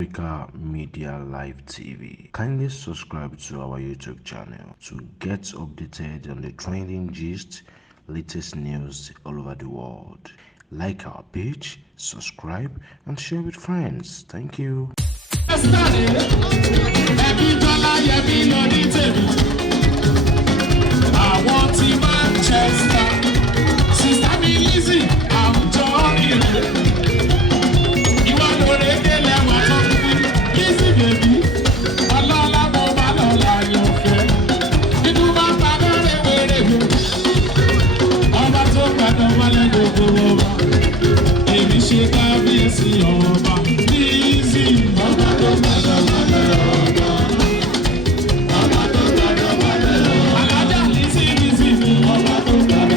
Africa Media Live TV. Kindly subscribe to our YouTube channel to get updated on the trending gist, latest news all over the world. Like our page, subscribe, and share with friends. Thank you. Ọba tó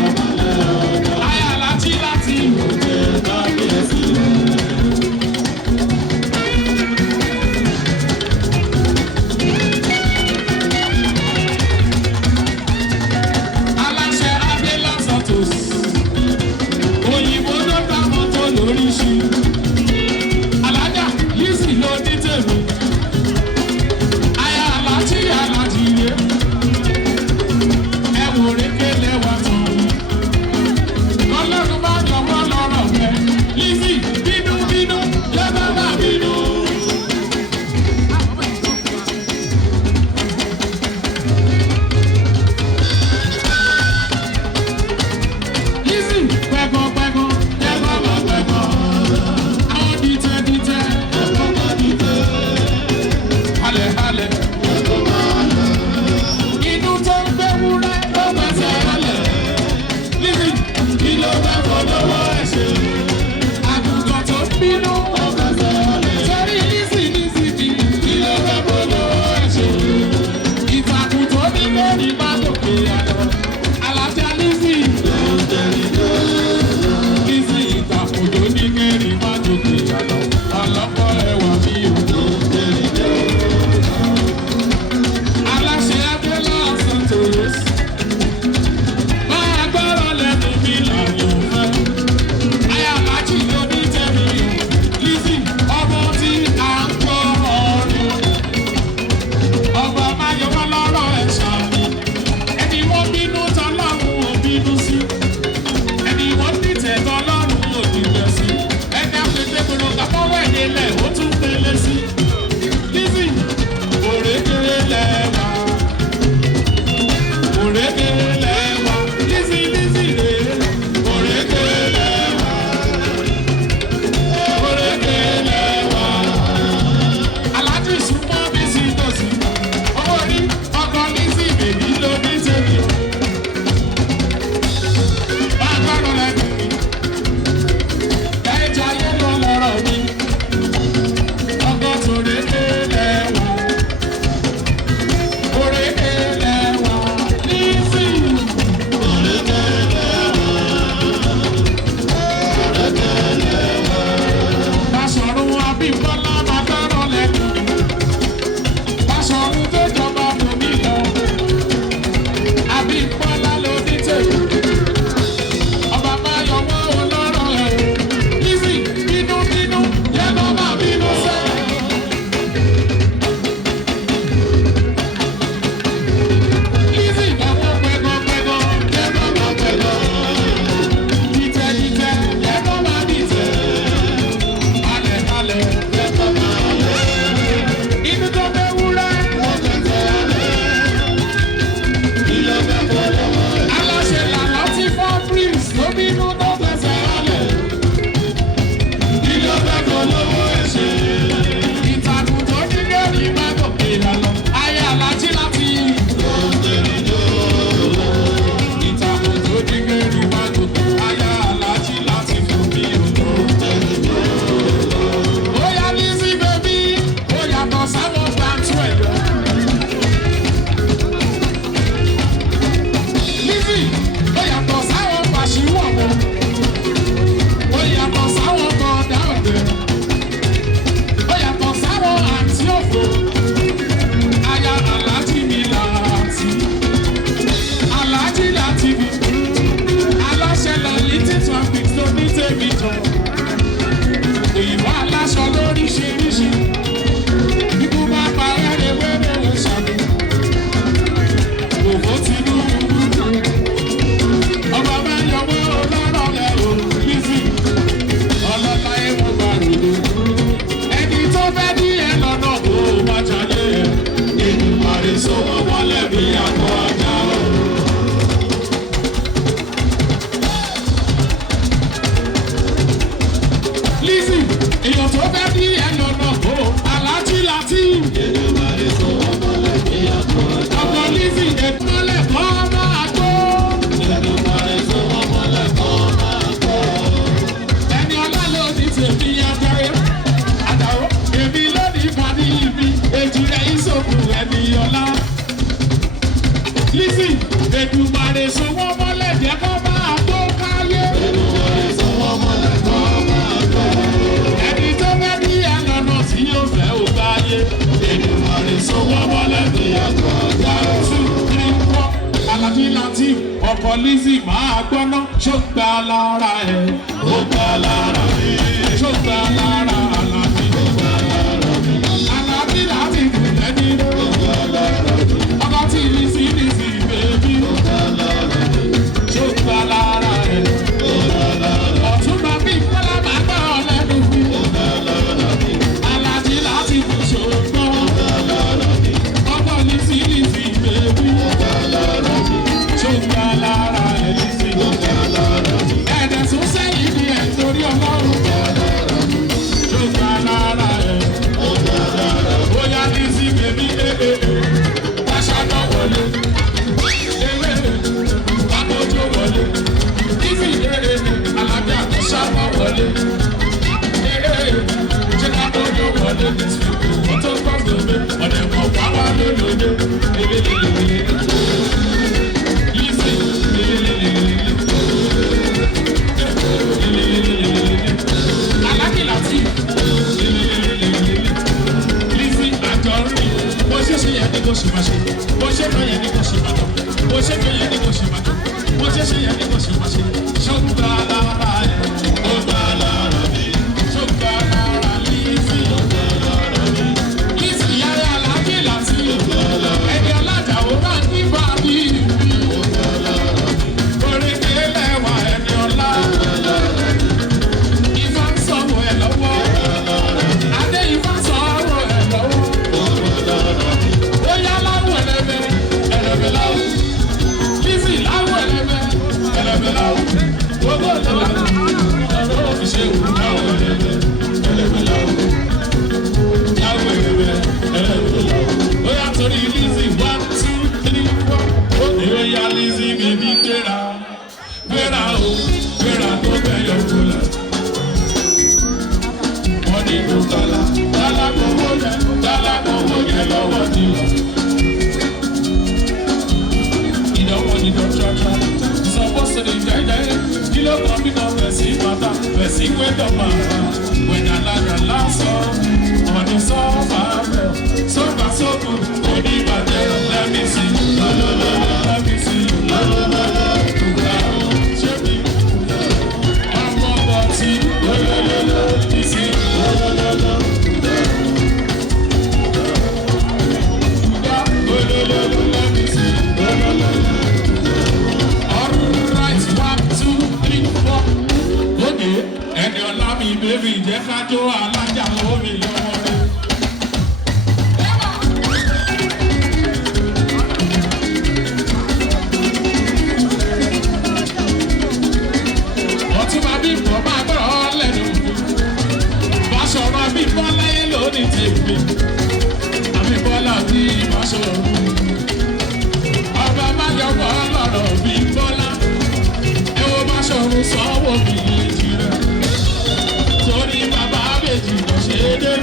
láyé. Èdùmàrè sọ wọ́n mọ́lẹ̀ ní ẹ̀kọ́. 1, 2, 3, 4. Alájí Lateef ọkọ̀ Lizzy máa gbọ́ná. Ṣó gbà lára ẹ̀? Ó gbà lára mi. Ṣó gbà lára Alájí? Ó gbà lára mi. Alájí Lateef lẹ́ni rẹ̀. Ó gbà lára mi. Ọkọ̀ tí Lizzy bèbí. Ó gbà lára mi. Ṣó gbà lára ẹ̀? Ó gbà lára mi. Ọ̀túnba bí Bọ́lá máa gbọ́ lẹ́nu mi. Ó gbà lára mi. Alájí Lateef ṣògbọ́n. Ó gbà lára mi. Ọkọ̀ Lizzy bèbí. Ó gbà lára mi. Ṣó gbà lára ẹ̀ Lizzy? Ó gbà lára mi. Ẹ̀dẹ̀ tún sẹ́yìn ni ẹ̀ torí Ọlọ́run. Ó gbà lára mi. Ṣó gbà lára ẹ̀? Ó gbà lára mi. Bóyá Lizzy bèbí Tasha náà wọlé. Bámọ́jọ́ wọlé. Lizzy Alájà Tasha náà wọlé. Ṣé Bámọ́jọ́ wọlé? Wọ́n tó gbọ́ gbòmé. Ọ̀dẹ̀ mọ̀ wá wá lólódé. Lizzy Alájí Lateef Lizzy Anjorin bó ṣe ṣe yẹn ni kò ṣe máa ṣe bó ṣe lọ yẹn ni kò ṣe máa lọ bó ṣe lọ yẹn ni kò ṣe máa lọ bó ṣe ṣe yẹn ni kò ṣe máa ṣe ṣó gbà lára ẹ̀ ó gbà lára mi ṣó gbà lára Lizzy ó gbà lára mi Lizzy yàrá Alájí Lateef ẹni ọlájà ó máa ń nígbà bí ibi ó gbà lára mi orí kélé wà ẹni ọlá Ifá ń sọ̀rọ̀ ẹ̀ lọ́wọ́ Adé Ifá sọ̀rọ̀ ẹ̀ lọ́wọ́ ó yá láwọ̀ ẹlẹ́bẹ̀ ẹlẹ́bẹ̀ láwọ̀ Lizzy láwọ̀ ẹlẹ́bẹ̀ ẹlẹ́bẹ̀ láwọ̀ gbogbo ìjọba ọ̀rọ̀ òfìṣẹ́ òkú láwọ̀ ẹlẹ́bẹ̀ ẹlẹ́bẹ̀ láwọ̀ láwọ̀ ẹlẹ́bẹ̀ ẹlẹ́bẹ̀ láwọ̀ ó yá torí Lizzy 1, 2, 3, 4 ó ní ó yá Lizzy bèbí gbéra gbéra o gbéra tó bẹ̀yọ̀ kúlẹ̀. Wọ́n ní kò kálá gbowó yẹn lọ́wọ́ ní lọ. Ìdánwò ní dọ́kítà suppose to dey jẹ́jẹ́ kí ló kàn mí kan fẹ̀sí pátá fẹ̀sí gbẹ́dọ̀ máa wẹ̀dà lára lásán ọ̀dún sọ́ọ̀fà bẹ̀ sọ́ọ̀fà sókù oníbàjẹ́ lẹ́mí sí lọ́lọ́lọ́ lẹ́mí sí lọ́lọ́lọ́ tùkà ṣé mi ọmọ bọ̀ tí lọ́lọ́lọ́ ní sí lọ́lọ́lọ́ tùkà lọ́lọ́lọ́ lẹ́mí sí lọ́lọ́lọ́. Alright, 1, 2, 3, 4. Okay, ẹni ọlá mi bébí jẹ́ ká jó alájà lómi lọ́wọ́ rẹ̀. Ọtí máa bí bọ̀ máa gbọ́rọ̀ lẹ́nu. Báṣọ̀rọ̀ bí bọ́lá yẹn lónìí tèmi. Àbí bọ́lá bí Báṣọ̀rọ̀. Ọba má yọ bọ́ lọ́rọ̀ bí bọ́lá. Ewo Báṣọ̀rọ̀ sọ́wọ́ mi létí rẹ̀. Torí bàbá méjì kò ṣe é dé.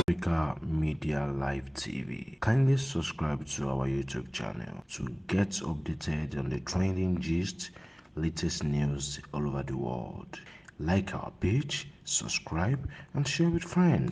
Africa Media Live TV. Kindly subscribe to our YouTube channel to get updated on the trending gist, latest news all over the world. Like our page, subscribe, and share with friends.